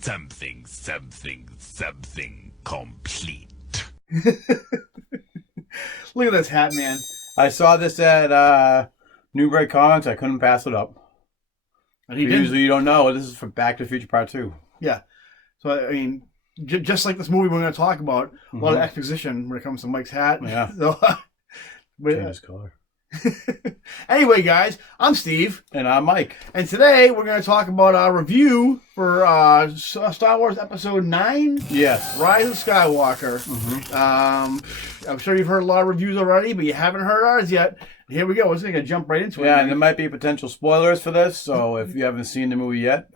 Something, something, something complete. Look at this hat, man. I saw this at Newbury Comics. I couldn't pass it up. And he didn't. Usually you don't know. This is for Back to the Future Part 2. Yeah. So, I mean, just like this movie we're going to talk about, a lot of exposition when it comes to Mike's hat. Yeah. So, Change his color. Anyway, guys, I'm Steve. And I'm Mike. And today we're going to talk about our review for Star Wars Episode 9. Yes. Rise of Skywalker. I'm sure you've heard a lot of reviews already, but you haven't heard ours yet. Here we go. We're just going to jump right into it. Yeah, and there might be potential spoilers for this, so if you haven't seen the movie yet,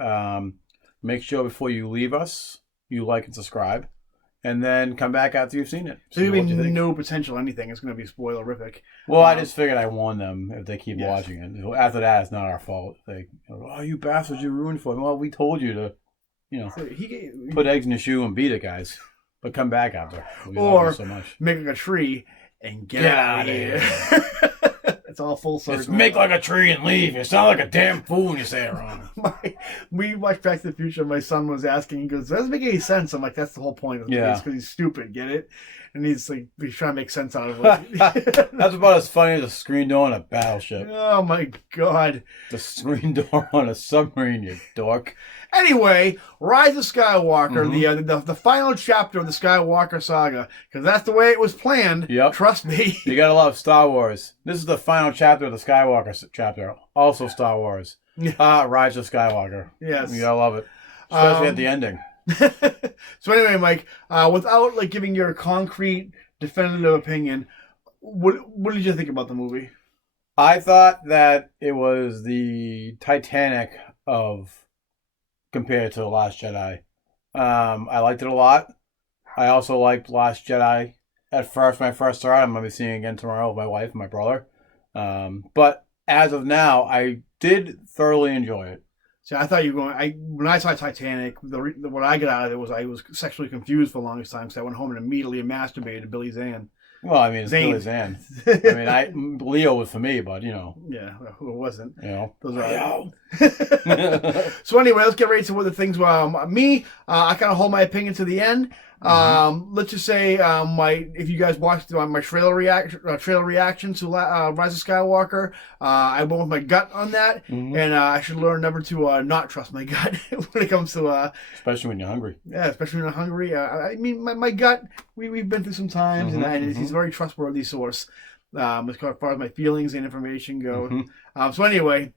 make sure before you leave us, you like and subscribe, and then come back after you've seen it. So there'll be no potential anything. It's going to be spoilerific. Well, I just figured I warn them if they keep watching it. After that, it's not our fault. They go, oh, you bastards, you ruined for them. Well, we told you to, put eggs in your shoe and beat it, guys. But come back after. We love you so much. Make like a tree and get out of here. It's all full circle. Just make like a tree and leave. You sound like a damn fool when you say it wrong. We watched Back to the Future. My son was asking, he goes, that doesn't make any sense. I'm like, that's the whole point of the because he's stupid, get it? And he's trying to make sense out of it. That's about as funny as a screen door on a battleship. Oh my God. The screen door on a submarine, you dork. Anyway, Rise of Skywalker, the final chapter of the Skywalker saga, because that's the way it was planned. Yep. Trust me. You gotta love Star Wars. This is the final chapter of the Skywalker chapter. Also Star Wars. Rise of Skywalker. Yes. You gotta love it. Especially at the ending. So anyway, Mike, without giving your concrete, definitive opinion, what did you think about the movie? I thought that it was the Titanic compared to The Last Jedi. I liked it a lot. I also liked Last Jedi at first when I first saw it. I'm going to be seeing it again tomorrow with my wife and my brother. But as of now, I did thoroughly enjoy it. So I thought you were going. When I saw Titanic, what I got out of it was I was sexually confused for the longest time, so I went home and immediately masturbated to Billy Zane. Well, I mean, it's Billy Zane. I mean, Leo was for me, but Yeah, who it wasn't. Those are. So anyway, let's get right to what the things were. I kind of hold my opinion to the end. Let's just say if you guys watched my trailer reaction to Rise of Skywalker, I went with my gut on that, and I should learn never to not trust my gut when it comes to especially when you're hungry. Yeah, especially when you're hungry. I mean, my gut. We've been through some times, and he's a very trustworthy source as far as my feelings and information go. So anyway.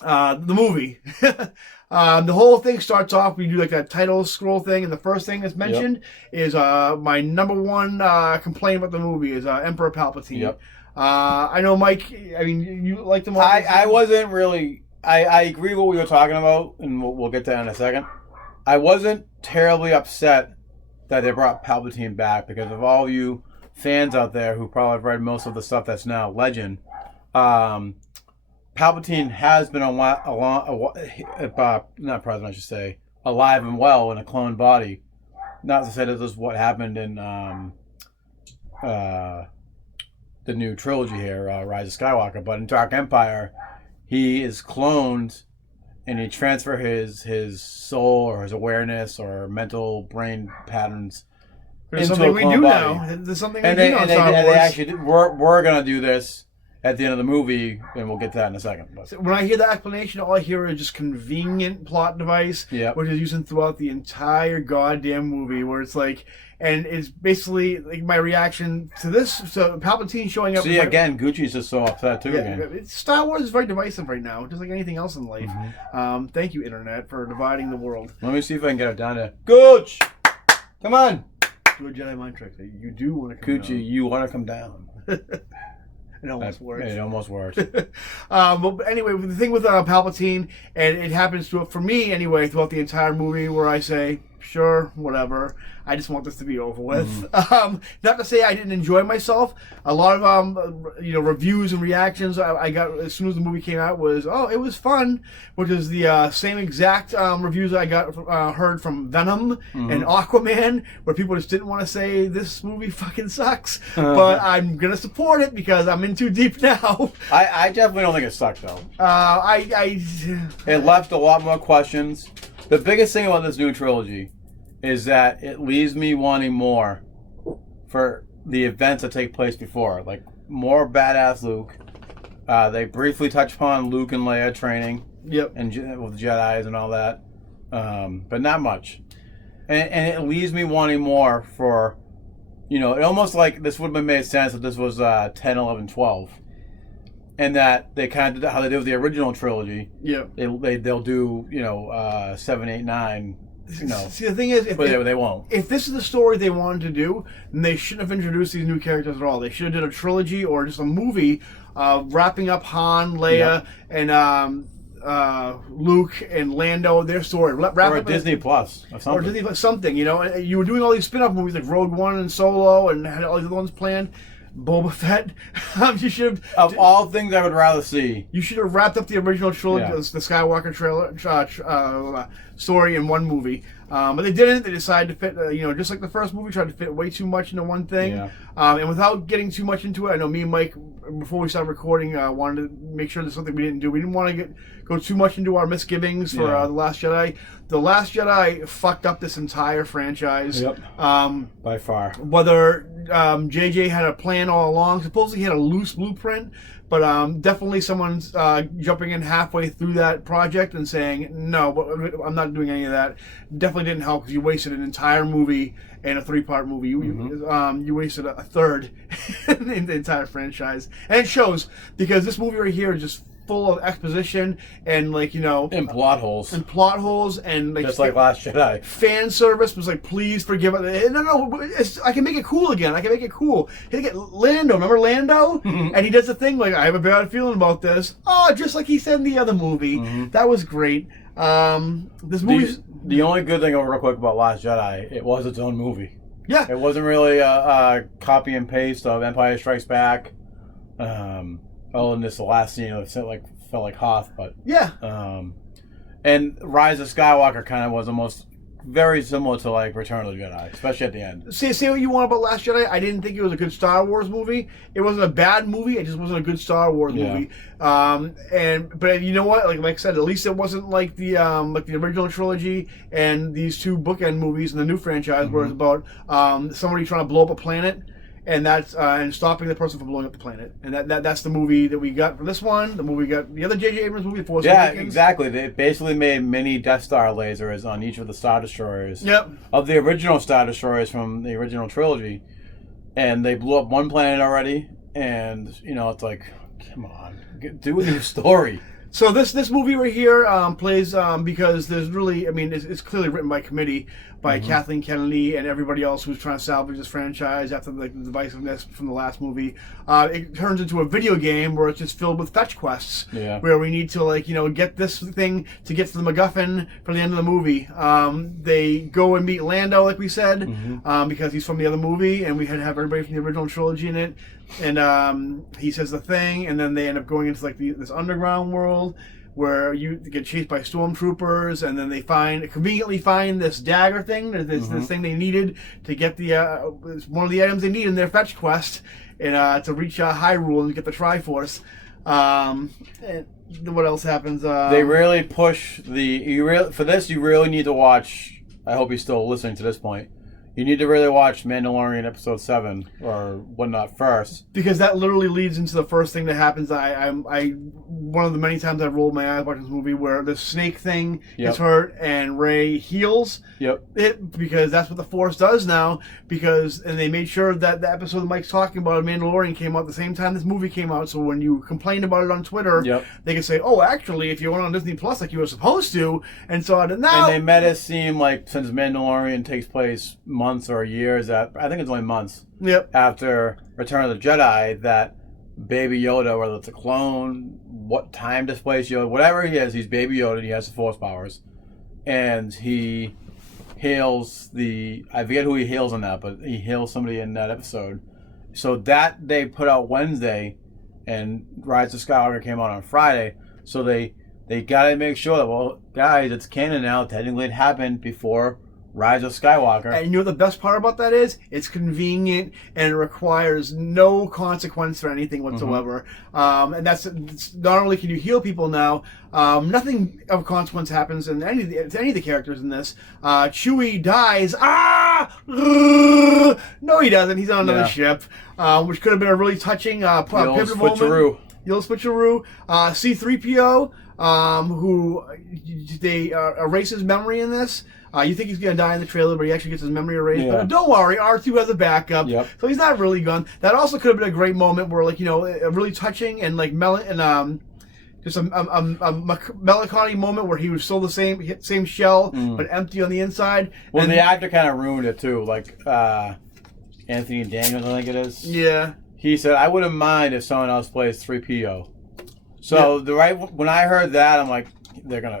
The movie. The whole thing starts off, we do that title scroll thing, and the first thing that's mentioned is my number one complaint about the movie is Emperor Palpatine. I know, Mike, I mean, you like the movie? I wasn't really... I agree with what we were talking about, and we'll get to that in a second. I wasn't terribly upset that they brought Palpatine back, because of all you fans out there who probably have read most of the stuff that's now legend, Palpatine has been alive and well in a cloned body. Not to say that this is what happened in the new trilogy here, Rise of Skywalker, but in Dark Empire, he is cloned and he transfers his soul or his awareness or mental brain patterns There's into something a we cloned do body. now. There's something And we do now in Star Wars. they actually we're going to do this at the end of the movie, and we'll get to that in a second. But. So when I hear the explanation, all I hear is just convenient plot device, which is used throughout the entire goddamn movie, where it's and it's basically my reaction to this. So Palpatine showing up. See, again, Gucci's just so upset too. Star Wars is very divisive right now, just like anything else in life. Thank you, Internet, for dividing the world. Let me see if I can get it down there. Gooch! Come on! Do a Jedi mind trick. You do want to come down. Gucci, you want to come down. It almost works. It almost works. But anyway, the thing with Palpatine, and it happens for me anyway, throughout the entire movie, where I say, sure, whatever. I just want this to be over with. Not to say I didn't enjoy myself. A lot of reviews and reactions I got as soon as the movie came out was, oh, it was fun, which is the same exact reviews I got heard from Venom and Aquaman, where people just didn't want to say this movie fucking sucks. But I'm gonna support it because I'm in too deep now. I definitely don't think it sucked though. It left a lot more questions. The biggest thing about this new trilogy is that it leaves me wanting more for the events that take place before. Like, more badass Luke. They briefly touch upon Luke and Leia training. Yep. And with the Jedis and all that. But not much. And it leaves me wanting more for, it almost like this would have made sense if this was 10, 11, 12. And that they kind of did how they did with the original trilogy. Yeah. They'll do, 7, 8, 9. See, the thing is, they won't. If this is the story they wanted to do, then they shouldn't have introduced these new characters at all. They should have did a trilogy or just a movie wrapping up Han, Leia, and Luke and Lando, their story. Or a Disney Plus or something. Or Disney Plus, something. You were doing all these spin-off movies like Rogue One and Solo, and had all these other ones planned. Boba Fett. You should have, of all things I would rather see. You should have wrapped up the original trilogy, the Skywalker story in one movie. But they didn't. They decided to fit, just like the first movie, tried to fit way too much into one thing. Yeah. And without getting too much into it, I know me and Mike, before we started recording, wanted to make sure there's something we didn't do. We didn't want to go too much into our misgivings for The Last Jedi. The Last Jedi fucked up this entire franchise. Yep. By far. Whether JJ had a plan all along, supposedly he had a loose blueprint, but definitely someone's jumping in halfway through that project and saying, no, I'm not doing any of that. Definitely didn't help because you wasted an entire movie and a 3-part movie. You wasted a third in the entire franchise. And it shows, because this movie right here is just full of exposition and and plot holes and just like Last Jedi. Fan service was like, please forgive us. No, I can make it cool again. I can make it cool. He get Lando. Remember Lando? And he does the thing like, I have a bad feeling about this. Oh, just like he said in the other movie. That was great. This movie. The only good thing real quick about Last Jedi, it was its own movie. Yeah. It wasn't really a copy and paste of Empire Strikes Back. Other than this, the last scene, it felt like Hoth, but yeah. And Rise of Skywalker kind of was almost very similar to like Return of the Jedi, especially at the end. Say what you want about Last Jedi. I didn't think it was a good Star Wars movie. It wasn't a bad movie. It just wasn't a good Star Wars movie. But you know what? Like I said, at least it wasn't like the original trilogy and these two bookend movies in the new franchise, where it's about somebody trying to blow up a planet. And that's and stopping the person from blowing up the planet, and that's the movie that we got for this one. The movie we got, the other J.J. Abrams movie, Force Awakens. Exactly. They basically made mini Death Star lasers on each of the Star Destroyers. Yep. Of the original Star Destroyers from the original trilogy, and they blew up one planet already. And it's like, come on, do a new story. So this movie right here plays because there's really, it's clearly written by committee by Kathleen Kennedy and everybody else who's trying to salvage this franchise after the divisiveness from the last movie. It turns into a video game where it's just filled with fetch quests, where we need to get this thing to get to the MacGuffin for the end of the movie. They go and meet Lando, like we said, because he's from the other movie, and we had to have everybody from the original trilogy in it. And he says the thing, and then they end up going into this underground world where you get chased by stormtroopers, and then they conveniently find this dagger thing, this thing they needed to get one of the items they need in their fetch quest, and to reach Hyrule and get the Triforce. And what else happens? They really push for this. You really need to watch. I hope you're still listening to this point. You need to really watch Mandalorian episode 7 or whatnot first, because that literally leads into the first thing that happens. One of the many times I've rolled my eyes watching this movie where the snake thing gets hurt and Rey heals it, because that's what the Force does now. And they made sure that the episode that Mike's talking about, Mandalorian, came out at the same time this movie came out. So when you complained about it on Twitter, they could say, "Oh, actually, if you went on Disney Plus like you were supposed to," and so now. And they made it seem like since Mandalorian takes place months or years I think it's only months after Return of the Jedi, that Baby Yoda, whether it's a clone, what time displaced Yoda, whatever he is, he's Baby Yoda. He has the Force powers, and he hails I forget who he hails in that, but he hails somebody in that episode. So that they put out Wednesday, and Rise of Skywalker came out on Friday. So they got to make sure that, well, guys, it's canon now. Technically, it happened before Rise of Skywalker. And you know what the best part about that is? It's convenient and it requires no consequence for anything whatsoever. And it's not only can you heal people now, nothing of consequence happens in any of the characters in this. Chewie dies. No, he doesn't. He's on another ship, which could have been a really touching pivotal moment. The old switcheroo. C-3PO, who they erase his memory in this. You think he's going to die in the trailer, but he actually gets his memory erased. But don't worry, R2 has a backup, so he's not really gone. That also could have been a great moment where, like, really touching and like just a melancholy moment where he was still the same shell, but empty on the inside. Well, the actor kind of ruined it too. Like Anthony Daniels, I think it is. Yeah. He said, "I wouldn't mind if someone else plays 3PO." So when I heard that, I'm like,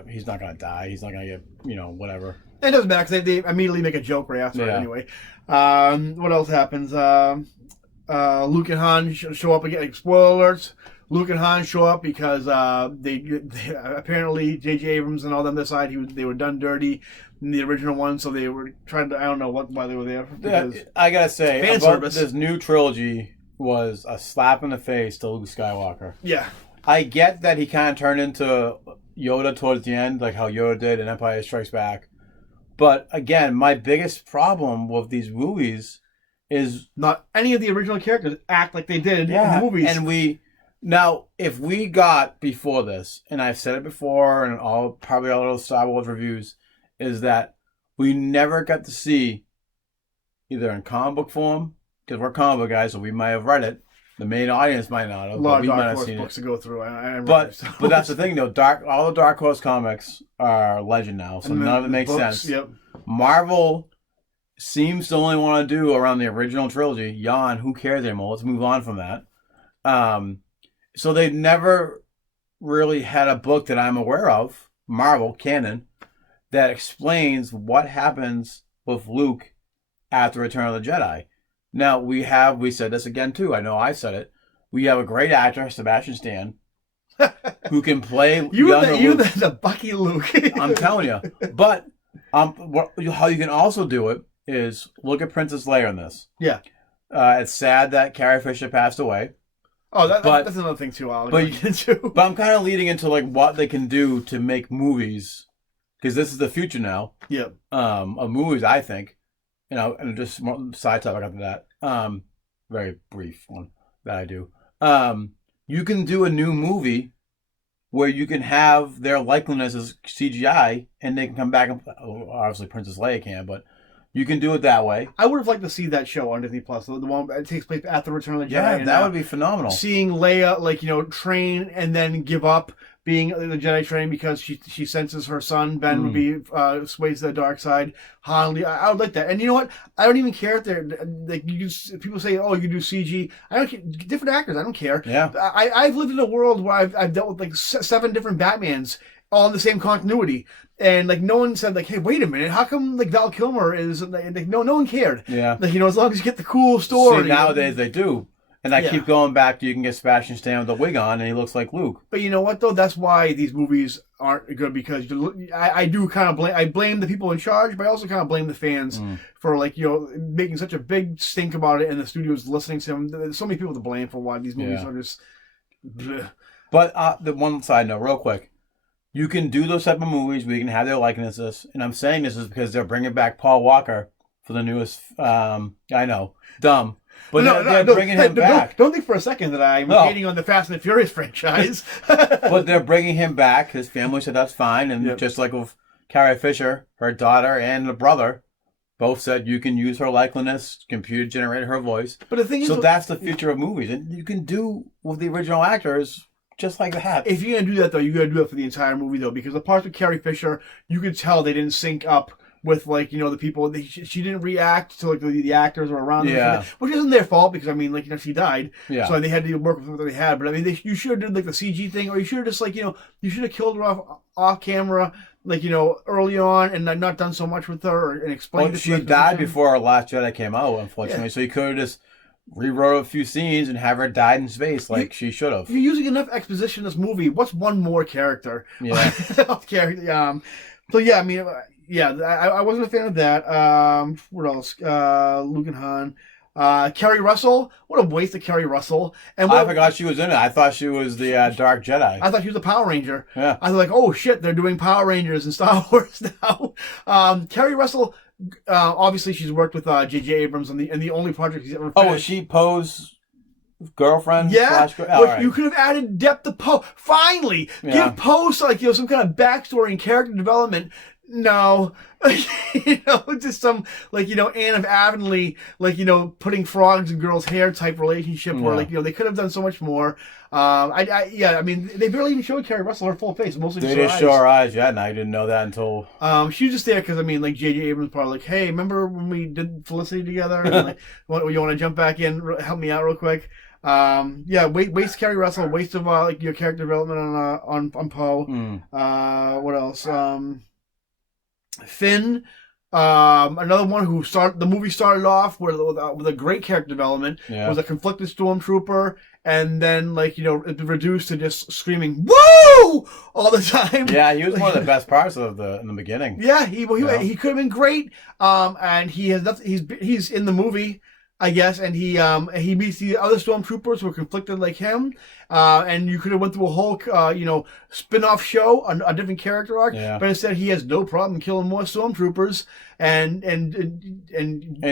he's not gonna die. He's not gonna get whatever. It doesn't matter because they immediately make a joke right after it anyway. What else happens? Luke and Han show up again. Spoiler alerts. Luke and Han show up because they apparently J.J. Abrams and all them decide they were done dirty in the original one, so they were trying to, I don't know why they were there. I gotta say, fan service. This new trilogy was a slap in the face to Luke Skywalker. Yeah. I get that he kind of turned into Yoda towards the end, like how Yoda did in Empire Strikes Back. But again, my biggest problem with these movies is not any of the original characters act like they did in the movies. And now, if we got before this, and I've said it before, and probably all those Star Wars reviews, is that we never got to see, either in comic book form, because we're comic book guys, so we might have read it. The main audience might not have. A lot of Dark Horse books to go through. But that's the thing, though. All the Dark Horse comics are legend now, so none of it makes sense. Yep. Marvel seems to only want to do around the original trilogy. Yawn, who cares anymore? Let's move on from that. So they've never really had a book that I'm aware of, Marvel canon, that explains what happens with Luke after Return of the Jedi. Now, we said this again, too. I know I said it. We have a great actor, Sebastian Stan, who can play the Bucky Luke. I'm telling you. But how you can also do it is look at Princess Leia in this. Yeah. It's sad that Carrie Fisher passed away. Oh, that's another thing, too. But I'm kind of leading into like what they can do to make movies, because this is the future now. Yeah. Of movies, I think. And just side topic after that. Very brief one that I do. You can do a new movie where you can have their likeliness as CGI, and they can come back and obviously Princess Leia can, but you can do it that way. I would have liked to see that show on Disney Plus, the one that takes place after Return of the Jedi. Yeah, that would be phenomenal. Seeing Leia, train and then give up being the Jedi train because she senses her son Ben would be sways to the dark side. Han, I would like that. And you know what? I don't even care if they're like people say, oh, you do CG. I don't care. Different actors. I don't care. Yeah. I've lived in a world where I've dealt with like 7 different Batmans all in the same continuity. And like no one said like, hey, wait a minute, how come like Val Kilmer is like no one cared. Yeah. Like as long as you get the cool story. See, nowadays they do. And I keep going back to you can get Sebastian Stan with a wig on and he looks like Luke. But you know what though? That's why these movies aren't good, because I do kind of blame the people in charge, but I also kind of blame the fans for making such a big stink about it, and the studios listening to them. There's so many people to blame for why these movies are just. Bleh. But the one side note, real quick. You can do those type of movies where you can have their likenesses. And I'm saying this is because they're bringing back Paul Walker for the newest, I know, dumb. But they're bringing him back. Don't think for a second that I'm hating on the Fast and the Furious franchise. But they're bringing him back. His family said that's fine. And just like with Carrie Fisher, her daughter and the brother both said you can use her likeness, computer generate her voice. But the thing is, so that's the future of movies. And you can do with the original actors just like that. If you're going to do that, though, you got to do it for the entire movie, though, because the parts with Carrie Fisher, you could tell they didn't sync up with, the people. She didn't react to, the actors or around them. Which isn't their fault, because, she died. Yeah. So they had to work with what they had. But, you should have done, the CG thing, or you should have just, you should have killed her off camera, early on, and not done so much with her, and explained she died before our Last Jedi came out, unfortunately. Yeah. So you could have just rewrote a few scenes and have her died in space she should have. You're using enough exposition in this movie. What's one more character? Yeah. So yeah, I wasn't a fan of that. What else? Luke and Han. Kerry Russell. What a waste of Kerry Russell. And I forgot she was in it. I thought she was the Dark Jedi. I thought she was a Power Ranger. Yeah. I was like, oh shit, they're doing Power Rangers in Star Wars now. Kerry Russell. Obviously, she's worked with J.J. Abrams on the only project he's ever finished. Oh, was she Poe's girlfriend? Yeah, Right. You could have added depth to Poe. Finally, Yeah. give Poe some kind of backstory and character development. No, just some Anne of Avonlea, putting frogs in girls' hair type relationship where they could have done so much more. I mean, they barely even showed Kerry Russell her full face. Mostly they didn't show her eyes. Yeah, and I didn't know that until. She was just there because J.J. Abrams probably like, hey, remember when we did Felicity together? And you want to jump back in, help me out real quick. Waste Kerry Russell, waste of your character development on Poe. What else? Finn, another one who the movie started off with a great character development. Yeah. Was a conflicted stormtrooper, and then reduced to just screaming "woo" all the time. Yeah, he was one of the best parts in the beginning. Yeah, he could have been great. And he has nothing. He's in the movie, I guess, and he meets the other stormtroopers who are conflicted like him, and you could have went through a whole spin-off show, a different character arc, but instead he has no problem killing more stormtroopers and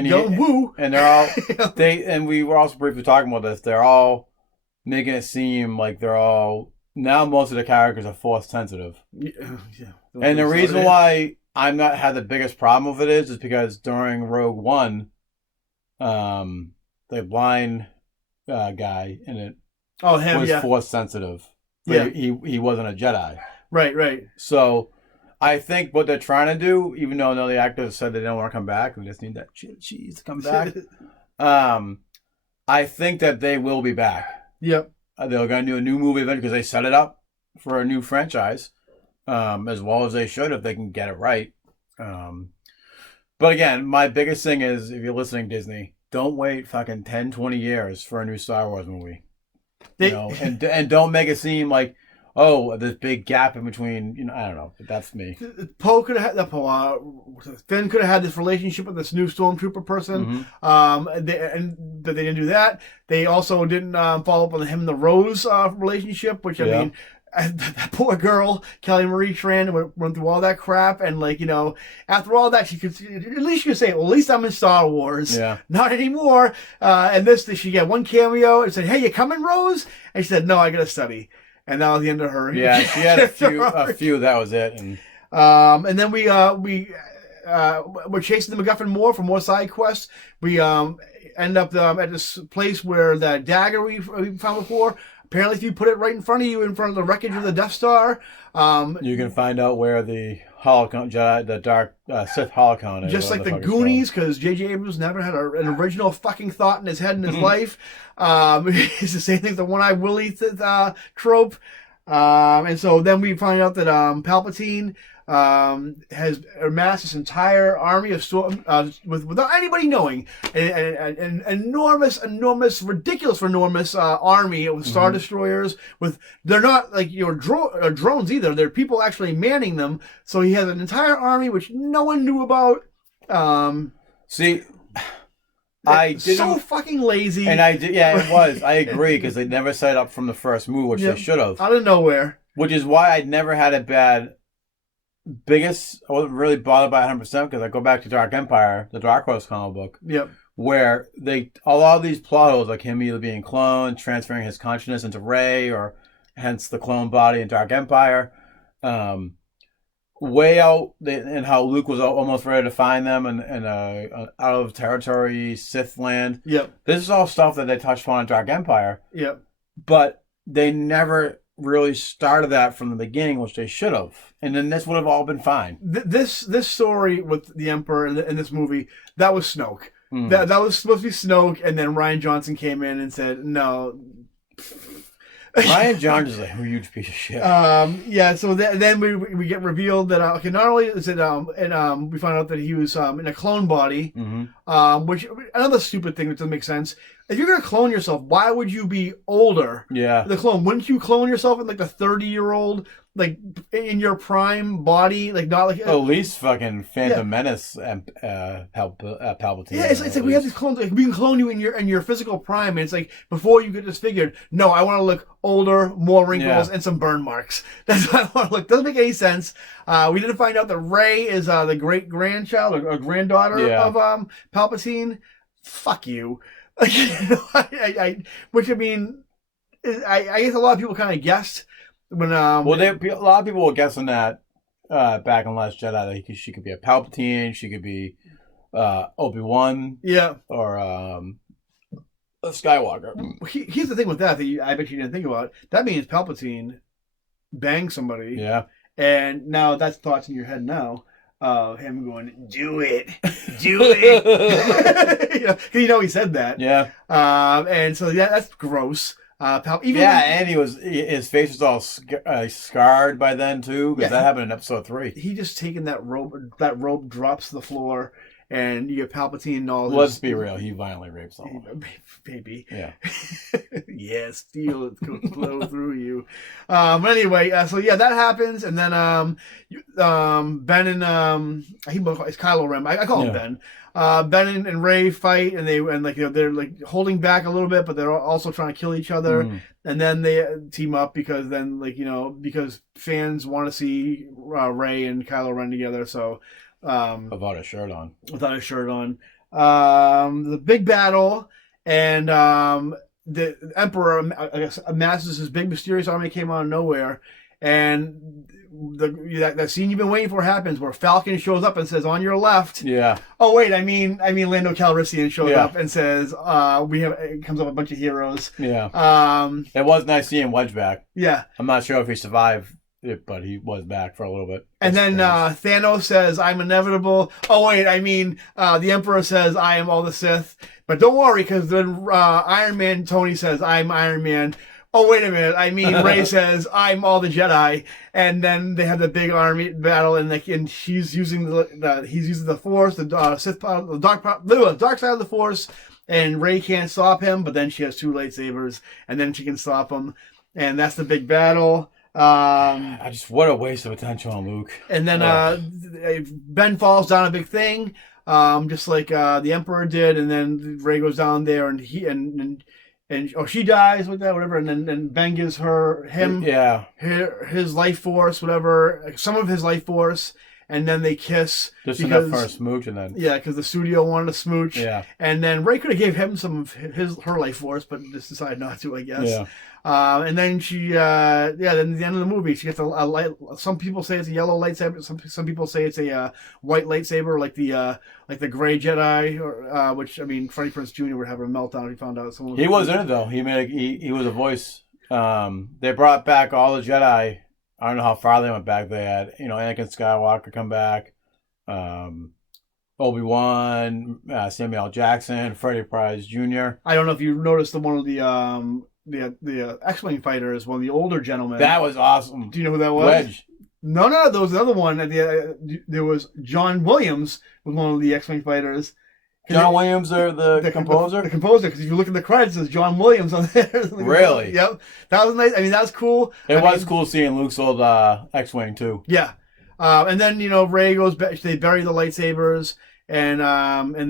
young Woo, and they're all and we were also briefly talking about this. They're all making it seem like they're all now. Most of the characters are force sensitive, and the reason why I'm not had the biggest problem with it is because during Rogue One. The blind guy in it was force sensitive. But he wasn't a Jedi. Right. So I think what they're trying to do, even though none of the actors said they don't want to come back, we just need that cheese to come back. I think that they will be back. Yep. They're going to do a new movie event because they set it up for a new franchise, as well as they should if they can get it right. But again, my biggest thing is, if you're listening, Disney, don't wait fucking 10, 20 years for a new Star Wars movie. And don't make it seem like, this big gap in between, I don't know. But that's me. Poe could have had, Finn could have had this relationship with this new stormtrooper person, but they didn't do that. They also didn't follow up on him and the Rose relationship, which, I mean... that poor girl, Kelly Marie Tran, went through all that crap, and after all that, she could say, well, at least I'm in Star Wars. Yeah. Not anymore. And she got one cameo and said, hey, you coming, Rose? And she said, no, I got to study. And that was the end of her. Yeah, she had a few. That was it. And then we're chasing the MacGuffin more for more side quests. We end up at this place where that dagger we found before. Apparently, if you put it right in front of you, in front of the wreckage of the Death Star, you can find out where the holocron Jedi, the dark Sith holocron is. Just like the Goonies, because J.J. Abrams never had an original fucking thought in his head in his life. It's the same thing with the One-Eyed Willie trope. And so then we find out that Palpatine has amassed this entire army of without anybody knowing, an enormous, ridiculous army with Star Destroyers. They're not drones either. They're people actually manning them. So he has an entire army which no one knew about. So fucking lazy. And it was. I agree, because they never set it up from the first move, which they should have. Out of nowhere. Which is why I never had a bad. I wasn't really bothered by it 100% because I go back to Dark Empire, the Dark Horse comic book. Yep. Where a lot of these plot holes, like him either being cloned, transferring his consciousness into Rey, or hence the clone body in Dark Empire, way out, and how Luke was almost ready to find them in out of territory Sith land. Yep. This is all stuff that they touched on in Dark Empire. Yep. But they never really started that from the beginning, which they should have, and then this would have all been fine. This story with the Emperor in this movie, that was Snoke. That was supposed to be Snoke, and then Rian Johnson came in and said no. Rian Johnson is a huge piece of shit. So then we get revealed that not only is it and we find out that he was in a clone body, which another stupid thing that doesn't make sense. if you're gonna clone yourself, why would you be older? Yeah. The clone, wouldn't you clone yourself in like the 30-year-old, like in your prime body, like not like at least fucking Phantom Menace and Palpatine. Yeah, it's like we have these clones. Like, we can clone you in your physical prime, and it's like before you get disfigured. No, I want to look older, more wrinkles, and some burn marks. That's what I want to look. Doesn't make any sense. We didn't find out that Rey is the great grandchild or granddaughter of Palpatine. Fuck you. Like, which I mean, I guess a lot of people kind of guessed when. A lot of people were guessing that back in Last Jedi that she could be a Palpatine, she could be Obi-Wan, or a Skywalker. Here's the thing with that I bet you didn't think about. That means Palpatine banged somebody, and now that's thoughts in your head now. Him going, do it. You know he said that. Yeah. And so that's gross. And his face was all scarred by then too, because that happened in episode 3. He just taken that rope drops to the floor, and you get Palpatine and all. Let's be real, he violently raped someone. Baby. Yeah. Yeah, steel it could flow through you. But anyway, so that happens, and then Ben and it's Kylo Ren. I call him Ben. Ben and Rey fight, and they're like holding back a little bit, but they're also trying to kill each other. And then they team up because because fans want to see Rey and Kylo Ren together. So without a shirt on. The big battle, and the Emperor, I guess, amasses his big mysterious army, came out of nowhere, and that scene you've been waiting for happens, where Falcon shows up and says, "On your left." Yeah. Oh wait, I mean Lando Calrissian shows up and says, it comes up a bunch of heroes. Yeah. It was nice seeing Wedge back. Yeah. I'm not sure if he survived it, but he was back for a little bit. And then Thanos says, "I'm inevitable." Oh wait, the Emperor says, "I am all the Sith." But don't worry, because then Iron Man Tony says, "I'm Iron Man." Oh wait a minute, Rey says, "I'm all the Jedi," and then they have the big army battle, and he's using the Force, the Sith power, the dark side of the Force, and Rey can't stop him, but then she has 2 lightsabers, and then she can stop him, and that's the big battle. What a waste of attention on Luke. And then Ben falls down a big thing, just like the Emperor did, and then Rey goes down there, and she dies with that, whatever, and then Ben gives his life force, whatever, some of his life force, and then they kiss. Just enough for a smooch, and then because the studio wanted a smooch. Yeah, and then Rey could have gave him some of her life force, but just decided not to, I guess. Yeah. And then then at the end of the movie, she gets a light. Some people say it's a yellow lightsaber. Some people say it's a white lightsaber, like the gray Jedi, or which Freddie Prinze Jr. would have a meltdown if he found out someone. He was in it though. He was a voice. They brought back all the Jedi. I don't know how far they went back. They had Anakin Skywalker come back, Obi-Wan, Samuel L. Jackson, Freddie Prinze Jr. I don't know if you noticed one of the X-Wing fighters, one of the older gentlemen. That was awesome. Do you know who that was? Wedge. No, there was another one. There was John Williams, was one of the X-Wing fighters. John Williams, the composer? The composer, because if you look at the credits, there's John Williams on there. Really? Yep. That was nice. That was cool. It was cool seeing Luke's old X-Wing, too. Yeah. And then, Rey goes back, they bury the lightsabers, and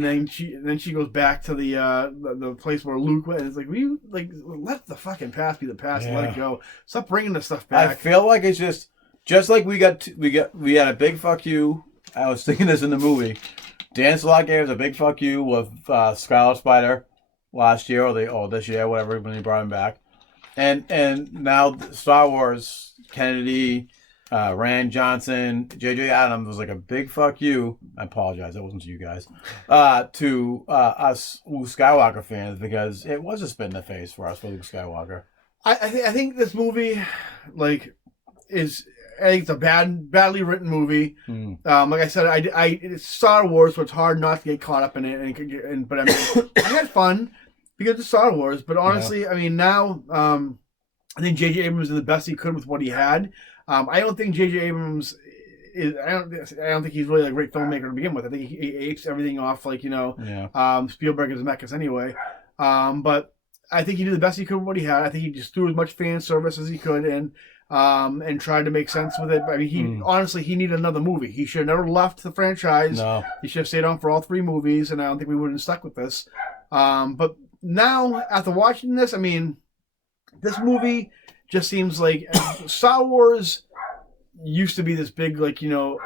then she goes back to the place where Luke went, and it's like, let the fucking past be the past and let it go. Stop bringing this stuff back. I feel like it's just like we had a big fuck you. I was thinking this in the movie. Dan Slott gave us a big fuck you with Scarlet Spider last year or this year, whatever, when he brought him back. And now Star Wars, Kennedy, Rand Johnson, J.J. Abrams was like a big fuck you. I apologize, that wasn't to you guys. To us Luke Skywalker fans, because it was a spit in the face for us for Luke Skywalker. I think this movie, I think it's a badly written movie. Like I said, it's Star Wars, so it's hard not to get caught up in it. But I had fun because it's Star Wars. But honestly, now I think J.J. Abrams did the best he could with what he had. I don't think J.J. Abrams is. I don't think he's really a great filmmaker to begin with. I think he apes everything off Spielberg is Zemeckis anyway. But I think he did the best he could with what he had. I think he just threw as much fan service as he could in, and tried to make sense with it. I mean, honestly, he needed another movie. He should have never left the franchise. No. He should have stayed on for all 3 movies, and I don't think we would have stuck with this. But now, after watching this, I mean, this movie just seems like Star Wars used to be this big, culminate,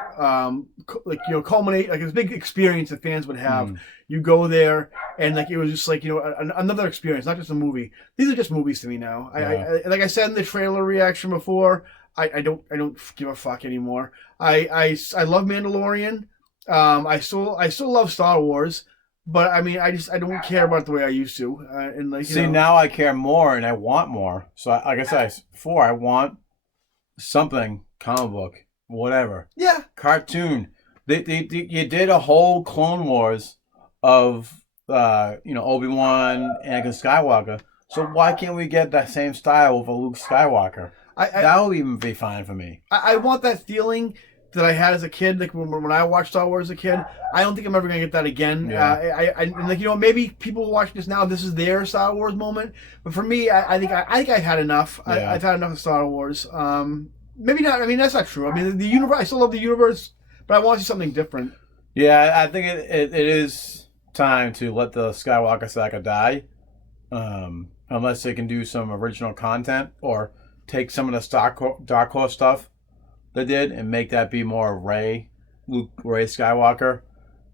like this big experience that fans would have. You go there, and it was just another experience, not just a movie. These are just movies to me now. I like I said in the trailer reaction before, I don't give a fuck anymore. I love Mandalorian. I still love Star Wars. But I mean, I don't care about it the way I used to. Now I care more and I want more. So like I said before, I want something, comic book, whatever. Yeah. Cartoon. You did a whole Clone Wars of Obi-Wan, Anakin Skywalker. So why can't we get that same style with a Luke Skywalker? That would even be fine for me. I want that feeling that I had as a kid, like when I watched Star Wars as a kid. I don't think I'm ever gonna get that again. Yeah. Maybe people watching this now, this is their Star Wars moment. But for me, I think I've had enough. Yeah. I've had enough of Star Wars. Maybe not. I mean, that's not true. I mean, the universe. I still love the universe, but I want to see something different. Yeah, I think it is time to let the Skywalker saga die, unless they can do some original content or take some of the Dark Horse stuff they did and make that be more Ray Skywalker,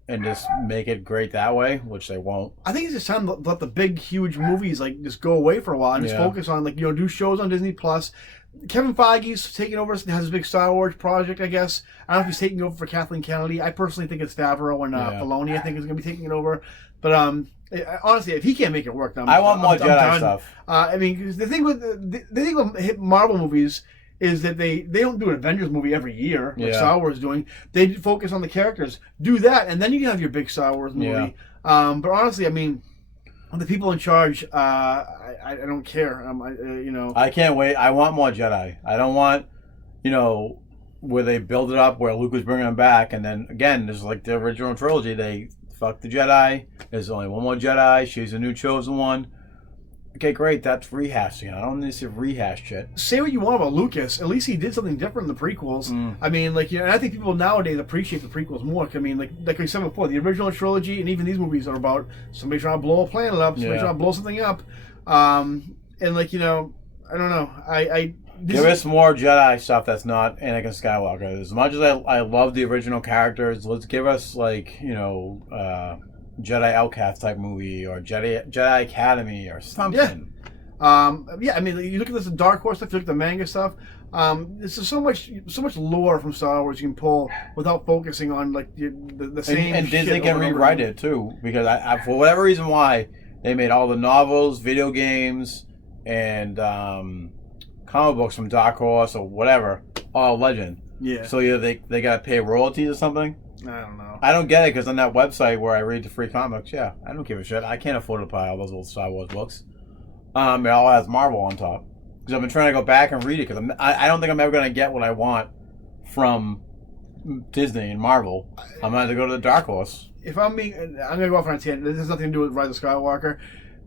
and just make it great that way, which they won't. I think it's just time to let the big, huge movies just go away for a while and just focus on do shows on Disney Plus. Kevin Feige's taking over, has his big Star Wars project, I guess. I don't know if he's taking over for Kathleen Kennedy. I personally think it's Favreau and Filoni. I think is going to be taking it over. But honestly, if he can't make it work, I want more Jedi stuff. I mean, the thing with Marvel movies is that they don't do an Avengers movie every year like Star Wars is doing. They focus on the characters. Do that, and then you can have your big Star Wars movie. Yeah. But honestly, I mean, the people in charge, I don't care. I can't wait. I want more Jedi. I don't want, where they build it up where Luke was bringing them back, and then again, there's like the original trilogy. They fuck the Jedi. There's only one more Jedi. She's the new chosen one. Okay, great. That's rehashing. I don't need to see rehash shit. Say what you want about Lucas. At least he did something different in the prequels. I mean, and I think people nowadays appreciate the prequels more. I mean, like I said before, the original trilogy and even these movies are about somebody trying to blow a planet up, somebody trying to blow something up. And I don't know. Give us more Jedi stuff that's not Anakin Skywalker. As much as I love the original characters, let's give us Jedi Outcast type movie or Jedi Academy or something. I mean, you look at this Dark Horse stuff, you look at the manga stuff. There's just so much lore from Star Wars you can pull without focusing on the same. And Disney can rewrite it too, because I for whatever reason why they made all the novels, video games, and comic books from Dark Horse or whatever all Legend. Yeah. So they got to pay royalties or something. I don't know. I don't get it, because on that website where I read the free comics, I don't give a shit. I can't afford to buy all those old Star Wars books. It all has Marvel on top. Because I've been trying to go back and read it, because I don't think I'm ever going to get what I want from Disney and Marvel. I'm going to have to go to the Dark Horse. I'm going to go off on a tangent. This has nothing to do with Rise of Skywalker.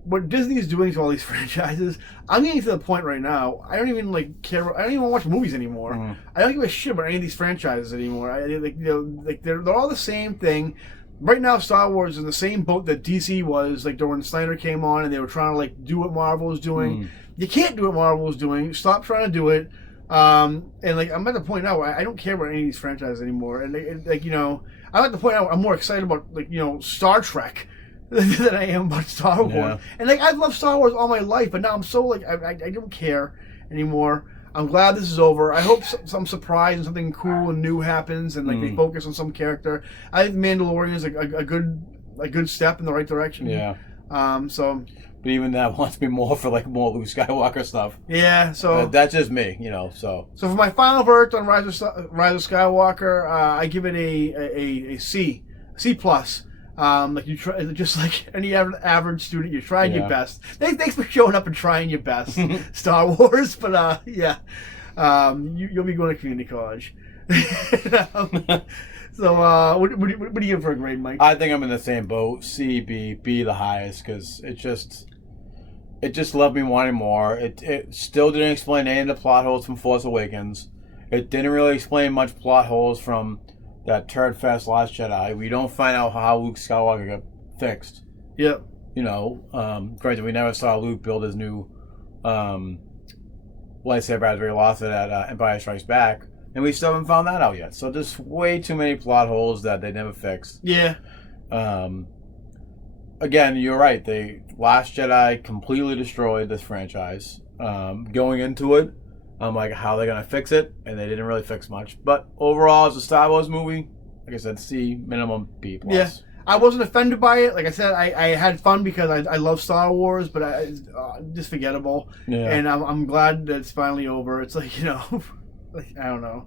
What Disney is doing to all these franchises, I'm getting to the point right now, I don't even care. I don't even watch movies anymore. I don't give a shit about any of these franchises anymore. They're all the same thing. Right now, Star Wars is in the same boat that DC was, when Snyder came on and they were trying to do what Marvel was doing. You can't do what Marvel was doing. Stop trying to do it. I'm at the point now where I don't care about any of these franchises anymore. And I'm at the point now where I'm more excited about Star Trek than I am about Star Wars. Yeah. And I've loved Star Wars all my life, but now I'm so I don't care anymore. I'm glad this is over. I hope some surprise and something cool and new happens, and they focus on some character. I think Mandalorian is a good step in the right direction. Yeah. But even that wants me more for more Luke Skywalker stuff. Yeah. So that's just me, So for my final verdict on Rise of Skywalker, I give it a C plus. You try, just like any average student, you're trying your best. Thanks for showing up and trying your best, Star Wars. But you'll be going to community college. So, what do you give for a grade, Mike? I think I'm in the same boat. C, B the highest, because it just left me wanting more. It still didn't explain any of the plot holes from Force Awakens. It didn't really explain much plot holes from that turd fest Last Jedi. We don't find out how Luke Skywalker got fixed. Yep. You know, granted, we never saw Luke build his new lightsaber after he lost it at Empire Strikes Back, and we still haven't found that out yet. So there's way too many plot holes that they never fixed. Yeah. Again, you're right. Last Jedi completely destroyed this franchise. Going into it, I'm like, how are they going to fix it? And they didn't really fix much. But overall, as a Star Wars movie, like I said, C, minimum B+. Yeah. I wasn't offended by it. Like I said, I had fun because I love Star Wars, but just forgettable. Yeah. And I'm glad that it's finally over. It's like, I don't know.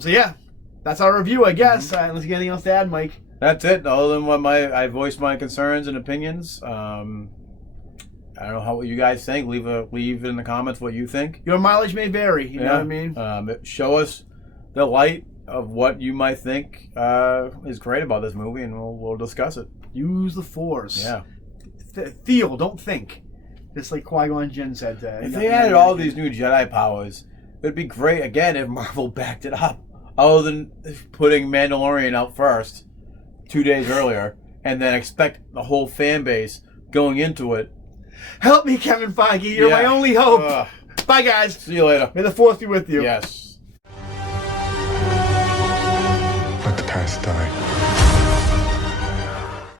So yeah, that's our review, I guess. Unless you got anything else to add, Mike. That's it. Other than what I voiced my concerns and opinions. I don't know what you guys think. Leave in the comments what you think. Your mileage may vary. You know what I mean? Show us the light of what you might think is great about this movie, and we'll discuss it. Use the Force. Yeah. Feel, don't think. Just like Qui-Gon Jinn said. If they added all these new Jedi powers, it'd be great, again, if Marvel backed it up. Other than putting Mandalorian out first 2 days earlier, and then expect the whole fan base going into it. Help me, Kevin Feige. You're my only hope. Bye, guys. See you later. May the Force be with you. Yes. Let the past die.